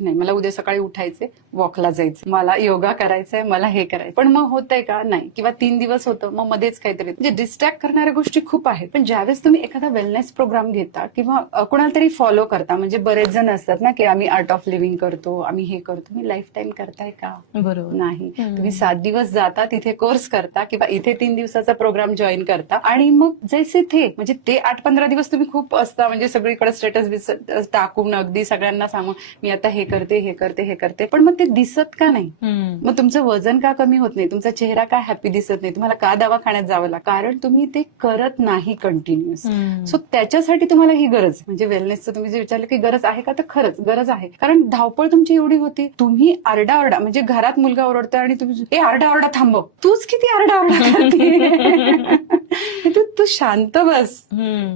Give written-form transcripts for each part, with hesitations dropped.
नाही, मला उद्या सकाळी उठायचे, वॉकला जायचं, मला योगा करायचंय, मला हे करायचं. पण मग होतंय का? नाही. किंवा 3 दिवस होतं, मग मध्येच काहीतरी. म्हणजे डिस्ट्रॅक्ट करणाऱ्या गोष्टी खूप आहेत. पण ज्यावेळेस तुम्ही एखादा वेलनेस प्रोग्राम घेता किंवा कोणाला तरी फॉलो करता, म्हणजे बरेच जण असतात ना की आम्ही आर्ट ऑफ लिव्हिंग करतो, आम्ही हे करतो. तुम्ही लाईफ टाईम करताय का? बरोबर. नाही. तुम्ही 7 दिवस जाता, तिथे कोर्स करता किंवा इथे 3 दिवसाचा प्रोग्राम जॉईन करता आणि मग जैसे थे म्हणजे ते 8-15 दिवस तुम्ही खूप असता, म्हणजे सगळीकडे स्टेटस टाकून अगदी सगळ्यांना सांगून मी आता हे करते, हे करते, हे करते. पण मग ते दिसत का नाही? मग तुमचं वजन का कमी होत नाही? तुमचा चेहरा का हॅपी दिसत नाही? तुम्हाला का दवाखान्यात जावं लागतं? कारण तुम्ही ते करत नाही कंटिन्युअस. सो त्याच्यासाठी तुम्हाला ही गरज, म्हणजे वेलनेसचं तुम्ही जे विचारलं की गरज आहे का, तर खरंच गरज आहे. कारण धावपळ तुमची एवढी होती, तुम्ही आरडाओरडा, म्हणजे घरात मुलगा ओरडतोय आणि तुम्ही ए आरडाओरडा थांबव, तूच किती आरडाओरडा करते. तू शांत बस,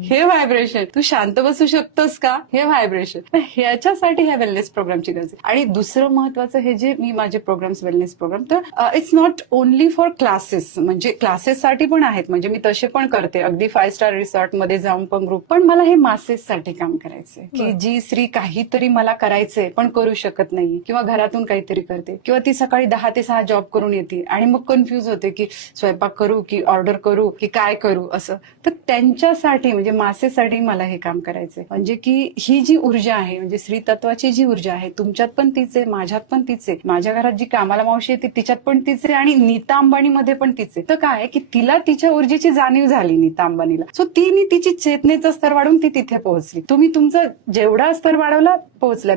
हे व्हायब्रेशन. तू शांत बसू शकतोस का, हे व्हायब्रेशन. ह्याच्यासाठी ह्या वेलनेस प्रोग्रामची गरज आहे. आणि दुसरं महत्वाचं, हे जे मी माझे प्रोग्राम्स, वेलनेस प्रोग्राम, तर it's not only for classes. म्हणजे क्लासेससाठी पण आहेत, म्हणजे मी तसे पण करते, अगदी 5 स्टार रिसॉर्ट मध्ये जाऊन पण ग्रुप. पण मला हे मासेससाठी काम करायचंय, की जी स्त्री काहीतरी मला करायचंय पण करू शकत नाही, किंवा घरातून काहीतरी करते, किंवा ती सकाळी 10 ते 6 जॉब करून येते आणि मग कन्फ्युज होते की स्वयंपाक करू की ऑर्डर करू की काय करू असं. तर त्यांच्यासाठी, म्हणजे मासेसाठी मला हे काम करायचंय. म्हणजे की ही जी ऊर्जा आहे, म्हणजे स्त्री तत्वाची जी ऊर्जा आहे, तुमच्यात पण तीच आहे, माझ्यात पण तीच आहे, माझ्या घरात जी कामाला मावशी येते तिच्यात पण तीच आहे, आणि नीता अंबानीमध्ये पण तीच आहे. तर काय की तिला तिच्या ऊर्जेची जाणीव झाली, नीता अंबानीला. सो तिने तिची चेतनेचा स्तर वाढवून ती तिथे पोहोचली. तुम्ही तुमचा जेवढा स्तर वाढवला, पोहोचला.